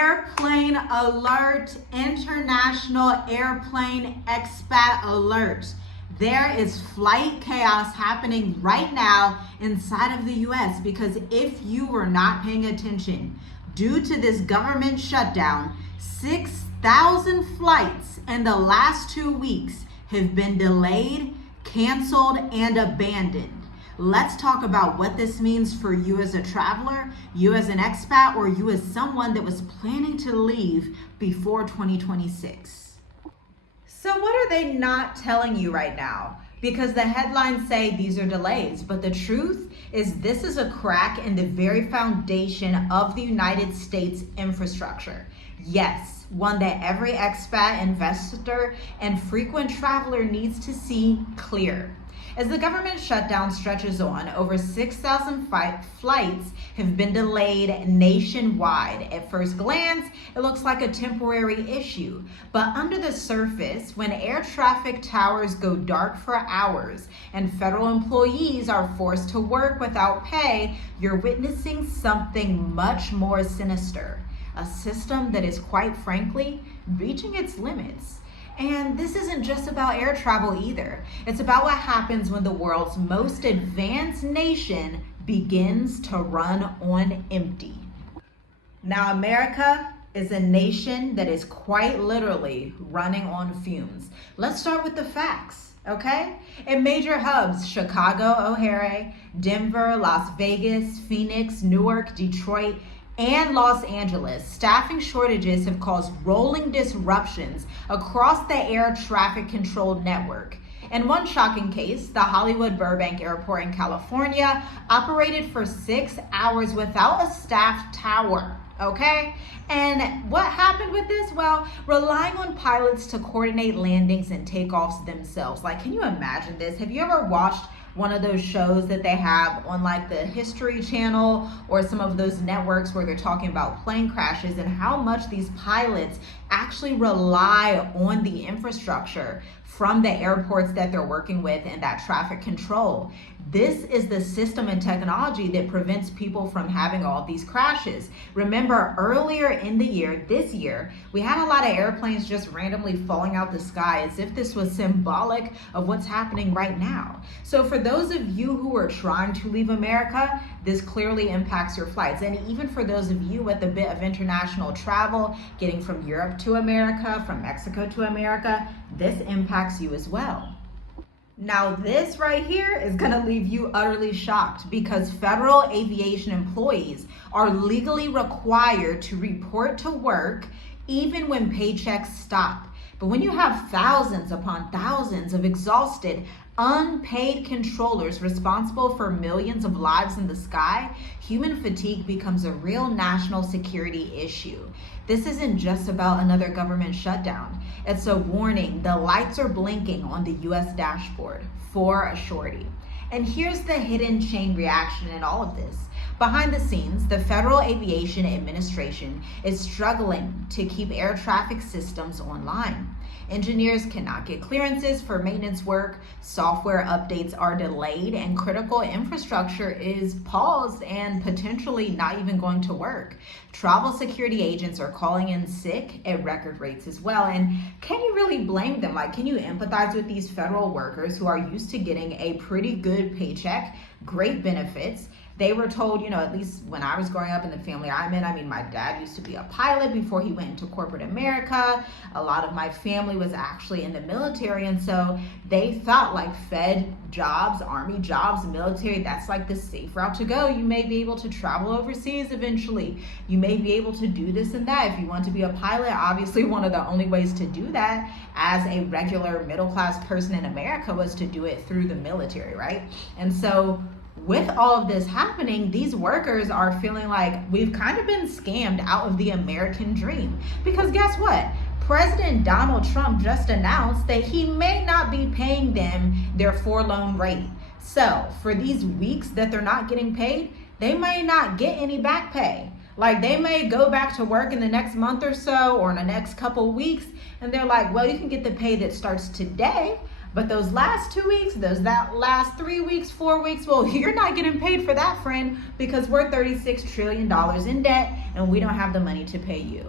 Airplane alert, international airplane expat alert. There is flight chaos happening right now inside of the US because if you were not paying attention, due to this government shutdown, 6,000 flights in the last 2 weeks have been delayed, canceled, and abandoned. Let's talk about what this means for you as a traveler, you as an expat, or you as someone that was planning to leave before 2026. So what are they not telling you right now? Because the headlines say these are delays, but the truth is this is a crack in the very foundation of the United States infrastructure. Yes, one that every expat, investor, and frequent traveler needs to see clear. As the government shutdown stretches on, over 6,000 flights have been delayed nationwide. At first glance, it looks like a temporary issue. But under the surface, when air traffic towers go dark for hours and federal employees are forced to work without pay, you're witnessing something much more sinister. A system that is, quite frankly, reaching its limits. And this isn't just about air travel either. It's about what happens when the world's most advanced nation begins to run on empty. Now, America is a nation that is quite literally running on fumes. Let's start with the facts, okay? In major hubs, Chicago, O'Hare, Denver, Las Vegas, Phoenix, Newark, Detroit, and Los Angeles, staffing shortages have caused rolling disruptions across the air traffic control network. In one shocking case, the Hollywood Burbank Airport in California operated for 6 hours without a staffed tower. Okay? And what happened with this? Well, relying on pilots to coordinate landings and takeoffs themselves. Like, can you imagine this? Have you ever watched one of those shows that they have on like the History Channel or some of those networks where they're talking about plane crashes and how much these pilots actually rely on the infrastructure from the airports that they're working with and that traffic control? This is the system and technology that prevents people from having all of these crashes. Remember, earlier in the year, this year, we had a lot of airplanes just randomly falling out the sky as if this was symbolic of what's happening right now. So for those of you who are trying to leave America, this clearly impacts your flights. And even for those of you with a bit of international travel, getting from Europe to America, from Mexico to America, this impacts you as well. Now, this right here is going to leave you utterly shocked because federal aviation employees are legally required to report to work even when paychecks stop. But when you have thousands upon thousands of exhausted, unpaid controllers responsible for millions of lives in the sky, human fatigue becomes a real national security issue. This isn't just about another government shutdown. It's a warning. The lights are blinking on the US dashboard for a surety. And here's the hidden chain reaction in all of this. Behind the scenes, the Federal Aviation Administration is struggling to keep air traffic systems online. Engineers cannot get clearances for maintenance work, software updates are delayed, and critical infrastructure is paused and potentially not even going to work. Travel security agents are calling in sick at record rates as well. And can you really blame them? Like, can you empathize with these federal workers who are used to getting a pretty good paycheck, great benefits? They were told, at least when I was growing up in the family I'm in, my dad used to be a pilot before he went into corporate America. A lot of my family was actually in the military. And so they thought like Fed jobs, Army jobs, military, that's like the safe route to go. You may be able to travel overseas eventually. You may be able to do this and that. If you want to be a pilot, obviously one of the only ways to do that as a regular middle-class person in America was to do it through the military, right? And so with all of this happening, these workers are feeling like we've kind of been scammed out of the American dream. Because guess what? President Donald Trump just announced that he may not be paying them their forlorn rate. So for these weeks that they're not getting paid, they may not get any back pay. Like, they may go back to work in the next month or so or in the next couple weeks, and they're like, well, you can get the pay that starts today, But those last 2 weeks, that last 3 weeks, 4 weeks, well, you're not getting paid for that, friend, because we're $36 trillion in debt and we don't have the money to pay you.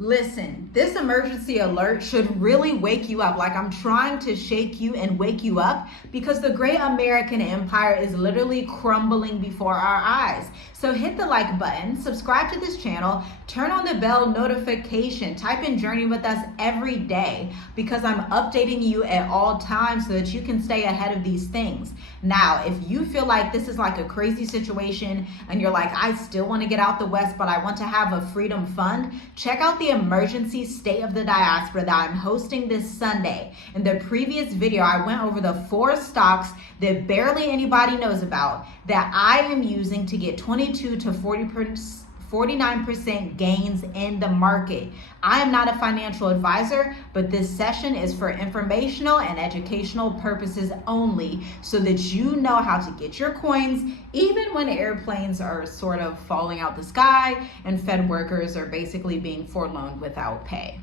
Listen, this emergency alert should really wake you up. Like, I'm trying to shake you and wake you up because the great American empire is literally crumbling before our eyes. So hit the like button, subscribe to this channel, turn on the bell notification, type in Journey with us every day because I'm updating you at all times so that you can stay ahead of these things. Now, if you feel like this is like a crazy situation and you're like, I still want to get out the West, but I want to have a freedom fund, check out the emergency state of the diaspora that I'm hosting this Sunday. In the previous video, I went over the 4 stocks that barely anybody knows about that I am using to get 22 to 49% gains in the market. I am not a financial advisor, but this session is for informational and educational purposes only so that you know how to get your coins even when airplanes are sort of falling out the sky and Fed workers are basically being furloughed without pay.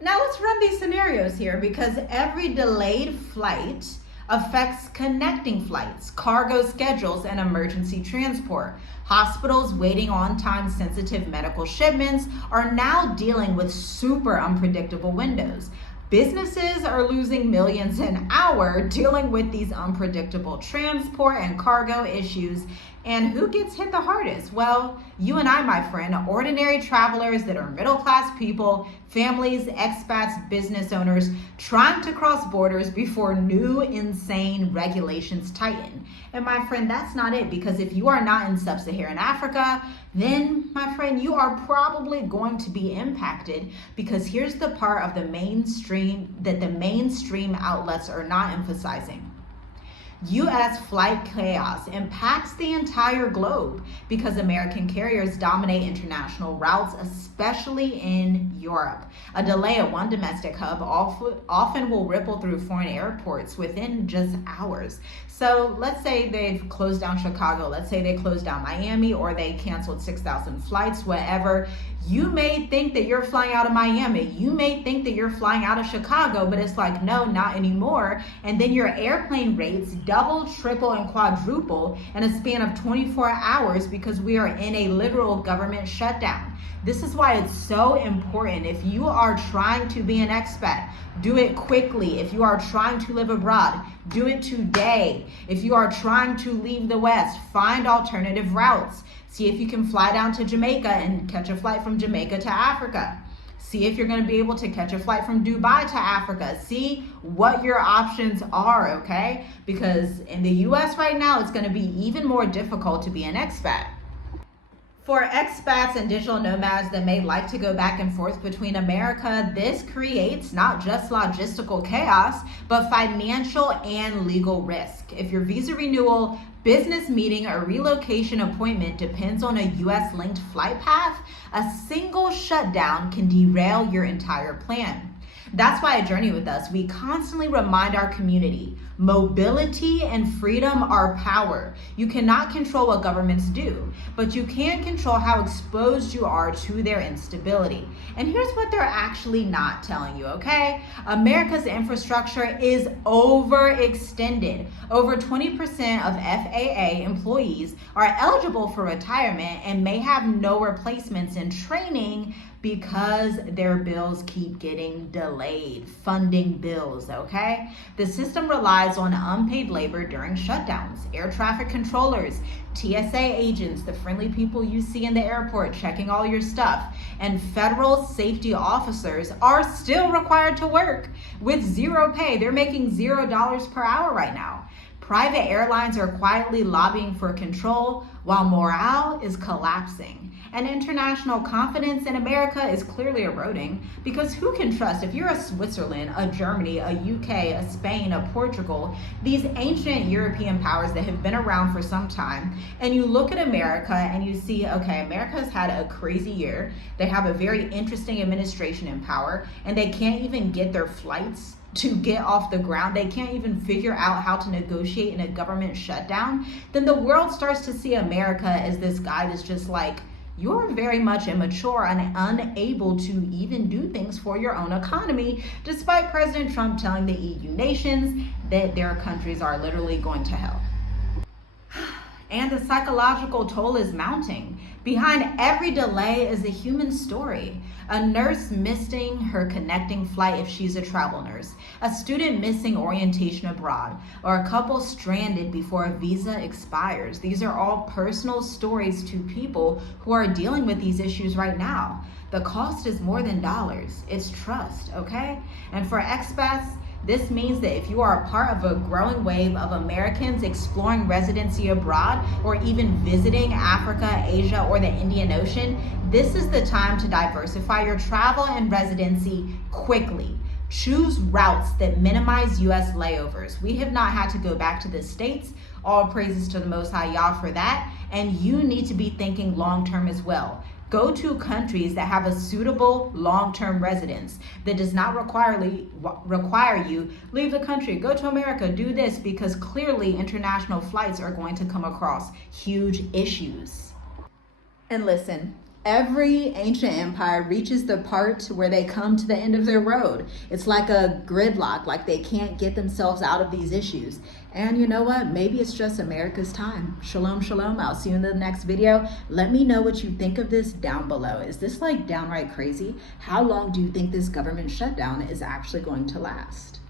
Now let's run these scenarios here because every delayed flight affects connecting flights, cargo schedules, and emergency transport. Hospitals waiting on time-sensitive medical shipments are now dealing with super unpredictable windows. Businesses are losing millions an hour dealing with these unpredictable transport and cargo issues. And who gets hit the hardest? Well, you and I, my friend, ordinary travelers that are middle-class people, families, expats, business owners trying to cross borders before new insane regulations tighten. And my friend, that's not it, because if you are not in sub-Saharan Africa, then my friend, you are probably going to be impacted, because here's the part of the mainstream that the mainstream outlets are not emphasizing. U.S. flight chaos impacts the entire globe because American carriers dominate international routes, especially in Europe. A delay at one domestic hub often will ripple through foreign airports within just hours. So let's say they've closed down Chicago, let's say they closed down Miami, or they canceled 6,000 flights, whatever. You may think that you're flying out of Miami. You may think that you're flying out of Chicago, but it's like, no, not anymore. And then your airplane rates double, triple, and quadruple in a span of 24 hours because we are in a literal government shutdown. This is why it's so important. If you are trying to be an expat, do it quickly. If you are trying to live abroad, do it today. If you are trying to leave the West, find alternative routes. See if you can fly down to Jamaica and catch a flight from Jamaica to Africa. See if you're going to be able to catch a flight from Dubai to Africa. See what your options are, okay? Because in the US right now, it's going to be even more difficult to be an expat. For expats and digital nomads that may like to go back and forth between America, this creates not just logistical chaos, but financial and legal risk. If your visa renewal, business meeting, or relocation appointment depends on a US-linked flight path, a single shutdown can derail your entire plan. That's why at Journey with Us, we constantly remind our community, mobility and freedom are power. You cannot control what governments do, but you can control how exposed you are to their instability. And here's what they're actually not telling you, okay? America's infrastructure is overextended. Over 20% of FAA employees are eligible for retirement and may have no replacements in training because their bills keep getting delayed, funding bills, okay? The system relies on unpaid labor during shutdowns, air traffic controllers, TSA agents, the friendly people you see in the airport checking all your stuff, and federal safety officers are still required to work with zero pay. They're making $0 per hour right now. Private airlines are quietly lobbying for control while morale is collapsing. And international confidence in America is clearly eroding because who can trust, if you're a Switzerland, a Germany, a UK, a Spain, a Portugal, these ancient European powers that have been around for some time, and you look at America and you see, okay, America's had a crazy year. They have a very interesting administration in power, and they can't even get their flights to get off the ground. They can't even figure out how to negotiate in a government shutdown. Then the world starts to see America as this guy that's just like you're very much immature and unable to even do things for your own economy, despite President Trump telling the EU nations that their countries are literally going to hell. And the psychological toll is mounting. Behind every delay is a human story. A nurse missing her connecting flight if she's a travel nurse, a student missing orientation abroad, or a couple stranded before a visa expires. These are all personal stories to people who are dealing with these issues right now. The cost is more than dollars. It's trust, okay? And for expats, this means that if you are a part of a growing wave of Americans exploring residency abroad or even visiting Africa, Asia, or the Indian Ocean, this is the time to diversify your travel and residency quickly. Choose routes that minimize U.S. layovers. We have not had to go back to the States. All praises to the Most High Yah for that. And you need to be thinking long-term as well. Go to countries that have a suitable long-term residence that does not require you leave the country. Go to America, do this, because clearly international flights are going to come across huge issues. And listen, every ancient empire reaches the part where they come to the end of their road. It's like a gridlock, like they can't get themselves out of these issues. And you know what? Maybe it's just America's time. Shalom, shalom. I'll see you in the next video. Let me know what you think of this down below. Is this like downright crazy? How long do you think this government shutdown is actually going to last?